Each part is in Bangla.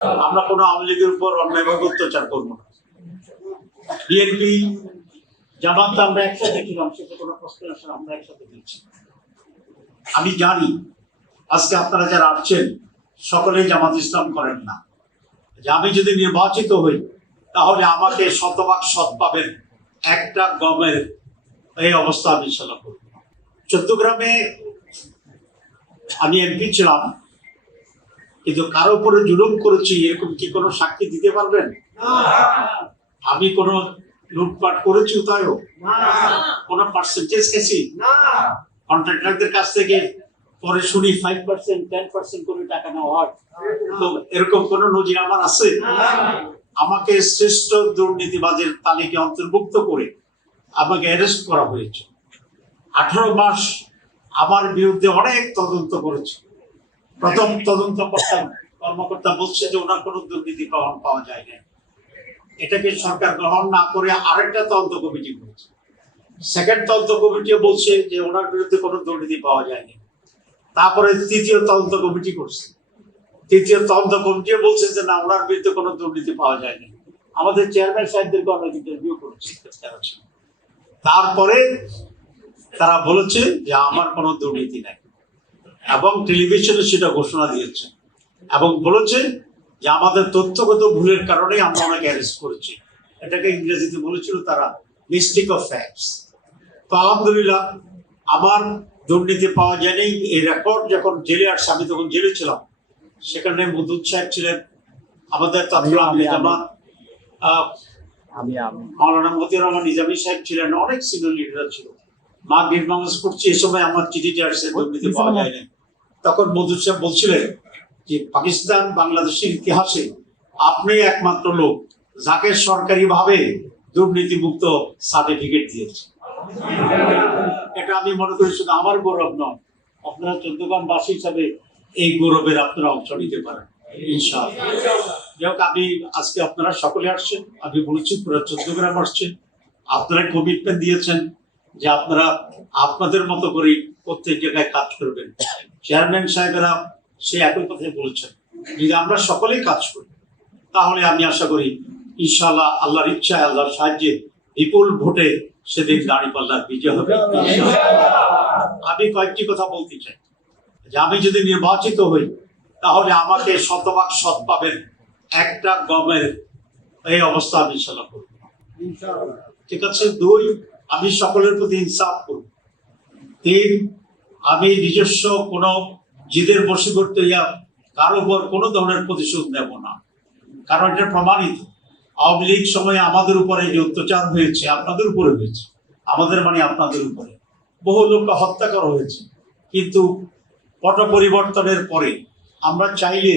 আমরা কোনো আওয়ামী লীগের উপর অন্যায়ভাবে অত্যাচার করবো না। বিএনপি জামাত আমরা একসাথে ছিলাম, সেটা কোনো প্রশ্ন আসে না, আমরা একসাথে দিচ্ছি। আমি জানি আজকে আপনারা যারা আসছেন সকলেই জামাত ইসলাম করেন না। যে আমি যদি নির্বাচিত হই তাহলে আমাকে শতভাগ সৎ পাবেন, একটা গমের এই অবস্থা আমি ইনশাল্লাহ করব। চট্টগ্রামে আমি এমপি ছিলাম, কিন্তু কারো উপরে জুলুম করেছি এরকম কি কোনো সাক্ষী দিতে পারবেন? আমি কোনো লুটপাট করেছি তাইও কোনো পার্সেন্টেজ গেছি কন্ট্রাক্টরদের কাছ থেকে, পরে শুনি 5% 10% করে টাকা নেওয়া হয়। তো এরকম কোন নজির আমার আছে? আমাকে শ্রেষ্ঠ দুর্নীতিবাজের তালিকায় অন্তর্ভুক্ত করে আমাকে অ্যারেস্ট করা হয়েছে। 18 মাস আমার বিরুদ্ধে অনেক তদন্ত করেছে। প্রথম তদন্ত কর্মকর্তা বলছে যে ওনার কোনো দুর্নীতি প্রমাণ পাওয়া যায় না। এটাকে সরকার গ্রহণ না করে আরেকটা তদন্ত কমিটি করেছে। সেকেন্ড তদন্ত কমিটি বলছে যে ওনার বিরুদ্ধে কোনো দুর্নীতি পাওয়া যায়নি। তারপরে তৃতীয় তদন্ত কমিটি করছে, তৃতীয় তদন্ত কমিটি বলছে যে না, ওনার বিরুদ্ধে কোনো দুর্নীতি পাওয়া যায়নি। আমাদের চেয়ারম্যান সাহেবদেরকে অনেক ইন্টারভিউ করেছে। তারপরে তারা বলেছে যে আমার কোনো দুর্নীতি নাই, এবং টেলিভিশনে সেটা ঘোষণা দিয়েছে এবং বলেছে যে আমাদের তথ্যগত ভুলের কারণে আমরা ওনাকে অ্যারেস্ট করেছি। এটাকে ইংরেজিতে বলেছিল তারা মিস্টেক অফ ফ্যাক্টস। তো আলহামদুলিল্লাহ আমার দুর্নীতি পাওয়া যায়নি। এই রেকর্ড যখন জেলে আসছে, আমি তখন জেলে ছিলাম, সেখানে মদুদ সাহেব ছিলেন, আমাদের তৎকালীন জামাত মাওলানা মতিউর রহমান নিজামী সাহেব ছিলেন, অনেক সিনিয়র লিডার ছিল। মাগরিব নামাজ পড়ছি, এ সময় আমার চিঠিটা আসছে দুর্নীতি পাওয়া যায়নি। তখন মদুদ সাহেব বলছিলেন যে পাকিস্তান বাংলাদেশের ইতিহাসে আপনি একমাত্র লোক যাকে সরকারি ভাবে দুর্নীতি মুক্ত সার্টিফিকেট দিয়েছে। এটা আমি মনে করি শুধু আমার গৌরব নয়, আপনারা চট্টগ্রামবাসী হিসাবে এই গৌরবের আপনারা অংশ নিতে পারেন ইনশাআল্লাহ। যাই হোক, আমি আজকে আপনারা সকলে আসছেন, আমি বলেছি পুরো চট্টগ্রাম আসছেন, আপনারা কমিটমেন্ট দিয়েছেন যে আপনারা আপনাদের মতো করে প্রত্যেক জায়গায় কাজ করবেন। চেয়ারম্যান সাহেবেরা সে একই কথাই বলেছেন, যদি আমরা সকলেই কাজ করি তাহলে আমি আশা করি ইনশাআল্লাহ আল্লাহর ইচ্ছায়, আল্লাহর সাহায্যে বিপুল ভোটে সেদিন দাঁড়িপাল্লার বিজয় হবে। আমি কয়েকটি কথা বলতে চাই যে আমি যদি নির্বাচিত হই তাহলে আমাকে শতভাগ সৎ পাবেন, একটা গমের এই অবস্থা আমি ইনশাআল্লাহ করব। ঠিক আছে। 2, আমি সকলের প্রতি ইনসাফ করব। 3, আমি নিজস্ব কোনো জিদের বশী করতে কারো উপর কোনো ধরনের প্রতিশোধ নেব না, কারণ এটা প্রমাণিত। আওয়ামী লীগ সময়ে আমাদের উপরে যে অত্যাচার হয়েছে, আপনাদের উপরে হয়েছে, আমাদের মানে আপনাদের উপরে বহু লোককে হত্যা করা হয়েছে। কিন্তু পট পরিবর্তনের পরে আমরা চাইলে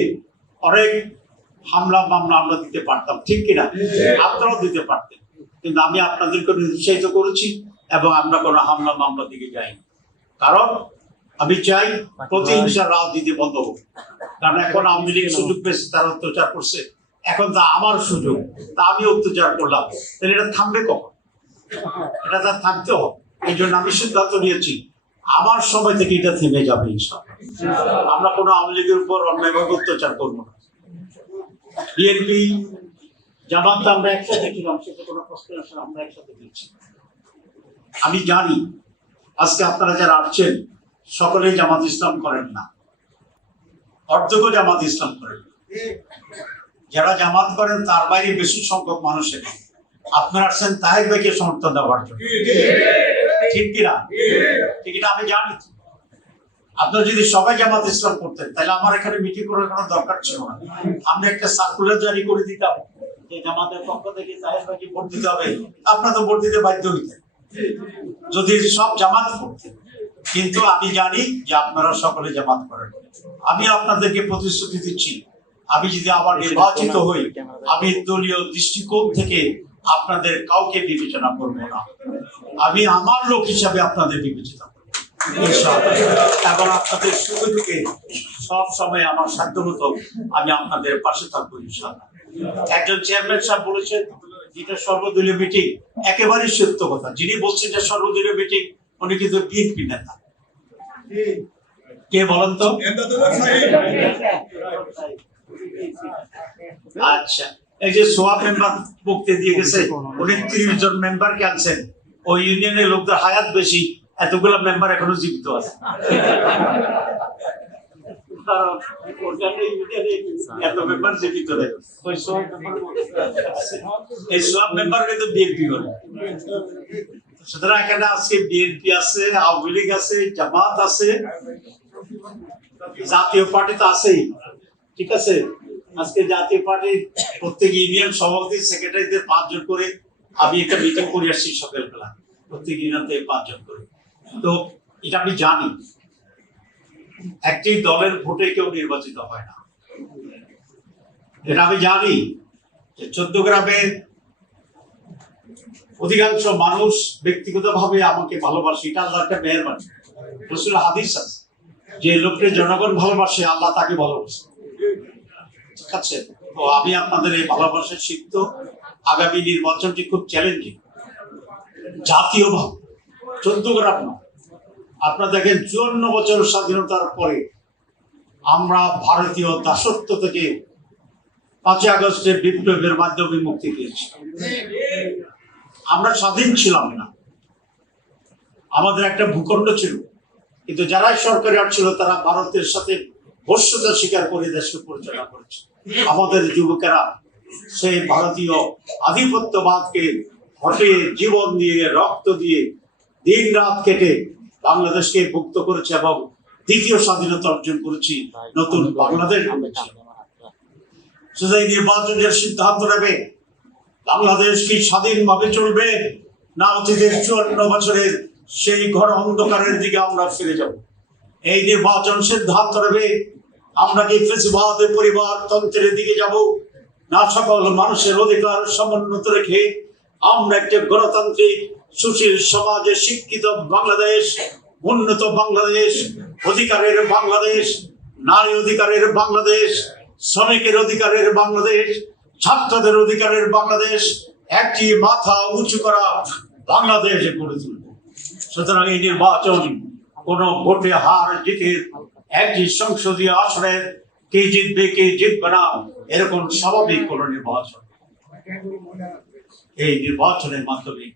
অনেক হামলা মামলা আমরা দিতে পারতাম, ঠিক কিনা? আপনারাও দিতে পারতেন, কিন্তু আমি আপনাদেরকে নিরুৎসাহিত করেছি এবং আমরা কোনো হামলা মামলা দিকে যাইনি। কারণ আমি চাই প্রতিহিংসার রাজনীতি বন্ধ হোক। কারণ এখন আওয়ামী লীগ সুযোগ পেয়েছে, তারা অত্যাচার করছে, এখন তা আমার সুযোগ, তা আমি অত্যাচার করলাম, তাহলে এটা থামবে কখন? এটা তার থামতে হবে। এই জন্য আমি সিদ্ধান্ত নিয়েছি আমার সময় থেকে এটা থেমে যাবে ইনশাআল্লাহ। আমরা কোনো আওয়ামী লীগের উপর অন্যায়ভাবে অত্যাচার করবো না। বিএনপি জামাত আমরা একসাথে ছিলাম, সেটা কোনো প্রশ্ন আসে না, আমরা একসাথে দিচ্ছি। আমি জানি আজকে আপনারা যারা আসছেন সকলেই জামাত ইসলাম করেন না, অর্ধেকও জামাত ইসলাম করেন। যারা জামাত করেন তার বাইরে বেশি সংখ্যক মানুষের আপনারা আসছেন তাহের ভাইকে সমর্থন দেওয়ার জন্য, ঠিক কিনা? ঠিক না? আমি জানি আপনারা যদি সবাই জামাত ইসলাম করতেন তাহলে আমার এখানে মিটিং করার কোনো দরকার ছিল না। আমরা একটা সার্কুলার জারি করে দিতাম যে জামাতের পক্ষ থেকে তাহের ভাইকে ভোট দিতে হবে, আপনারা তো ভোট দিতে বাধ্য হইতেন যদি সব জামাত করতেন। কিন্তু আমি জানি যে আপনারা সকলে জামাত করেন। আমি আপনাদেরকে প্রতিশ্রুতি দিচ্ছি, আমি যদি আবার নির্বাচিত হই আমি দলীয় দৃষ্টিকোণ থেকে আপনাদের কাউকে বিবেচনা করব না, আমি আমার লোক হিসাবে আপনাদের বিবেচনা করব এবং আপনাদের সুখে দুঃখে সব সময় আমার সাধ্য মতো আমি আপনাদের পাশে থাকবো ইনশাআল্লাহ। একজন চেয়ারম্যান সাহেব বলেছেন যেটা সর্বদলীয় মিটিং, একেবারেই সত্য কথা। যিনি বলছেন যে সর্বদলীয় মিটিং, উনি কিন্তু বিএনপি নেতা। কে বলেন তো? আচ্ছা, এই যে সোয়াব মেম্বার বক্তৃতা দিয়ে গেছে, উনি 30 জন মেম্বারকে আনছেন, ওই ইউনিয়নের লোকদের হায়াত বেশি, এতগুলা মেম্বার এখনো জীবিত আছে। কারণ ওখানে ইউনিয়নে এত মেম্বার জীবিত নেই, ওই সোয়াব মেম্বারকে তো বিএনপি করে। সুতরাং এখানে আজকে বিএনপি আছে, আওয়ামী লীগ আছে, জামাত আছে, জাতীয় পার্টি তো আছেই, ঠিক আছে। আজকে জাতীয় পার্টির প্রত্যেক ইউনিয়ন সভাপতি সেক্রেটারিদের 5 জন করে আমি একটা মিটিং করে আসছি সকালবেলা, প্রত্যেক ইউনিয়ন থেকে 5 জন করে। তো এটা আমি জানি, একটি দলের ভোটে কেউ নির্বাচিত হয় না, এটা আমি জানি। যে 14 গ্রামের অধিকাংশ মানুষ ব্যক্তিগতভাবে আমাকে ভালোবাসে, এটা আল্লাহর একটা মেহেরবানি। রাসূলের হাদিস আছে, যে লোককে জনগণ ভালোবাসে আল্লাহ তাকে ভালোবাসে, ঠিক আছে। তো আমি আপনাদের এই ভালোবাসার সিদ্ধ। আগামী নির্বাচনটি খুব চ্যালেঞ্জিং জাতীয়ভাবে, 14 গ্রাম না। আপনারা দেখেন 54 বছর স্বাধীনতার পরে আমরা ভারতীয় দাসত্ব থেকে 5 আগস্টের বিপ্লবের মাধ্যমে মুক্তি পেয়েছি। আমরা স্বাধীন ছিলাম না, আমাদের একটা ভূখণ্ড ছিল, কিন্তু যারাই সরকারি ছিল তারা ভারতের সাথে বশ্যতা স্বীকার করে দেশকে পরিচালনা করেছে। আমাদের যুবকেরা সেই ভারতীয় আধিপত্যবাদকে হটিয়ে জীবন দিয়ে, রক্ত দিয়ে, দিন রাত কেটে বাংলাদেশকে মুক্ত করেছে এবং দ্বিতীয় স্বাধীনতা অর্জন করেছি, নতুন বাংলাদেশ গড়েছি। শুধু এই নির্বাচনের সিদ্ধান্ত নেবে বাংলাদেশ কি স্বাধীনভাবে চলবে, না অতীতের 54 বছরের সেই ঘন অন্ধকারের দিকে আমরা ফিরে যাব। এই নির্বাচন সিদ্ধান্ত নেবে আমরা কি ফ্যাসিবাদের পরিবারতন্ত্রের দিকে যাব, না সকল মানুষের অধিকার সমুন্নত রেখে আমরা একটা গণতান্ত্রিক সুশীল সমাজে শিক্ষিত বাংলাদেশ, উন্নত বাংলাদেশ, অধিকারের বাংলাদেশ, নারী অধিকারের বাংলাদেশ, শ্রমিকের অধিকারের বাংলাদেশ, ছাত্রদের অধিকারের বাংলাদেশ, একটি মাথা উঁচু করা বাংলাদেশ গড়ে তুলব। সুতরাং এই নির্বাচন কোন ভোটে হার জিতের, একটি সংসদীয় আসনের কে জিতবে কে জিতবে না এরকম স্বাভাবিক কোন নির্বাচন। এই নির্বাচনের মাধ্যমে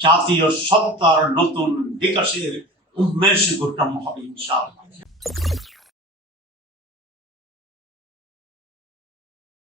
জাতীয় সত্তার নতুন বিকাশের উন্মেষ ঘটানো হবে ইনশাআল্লাহ।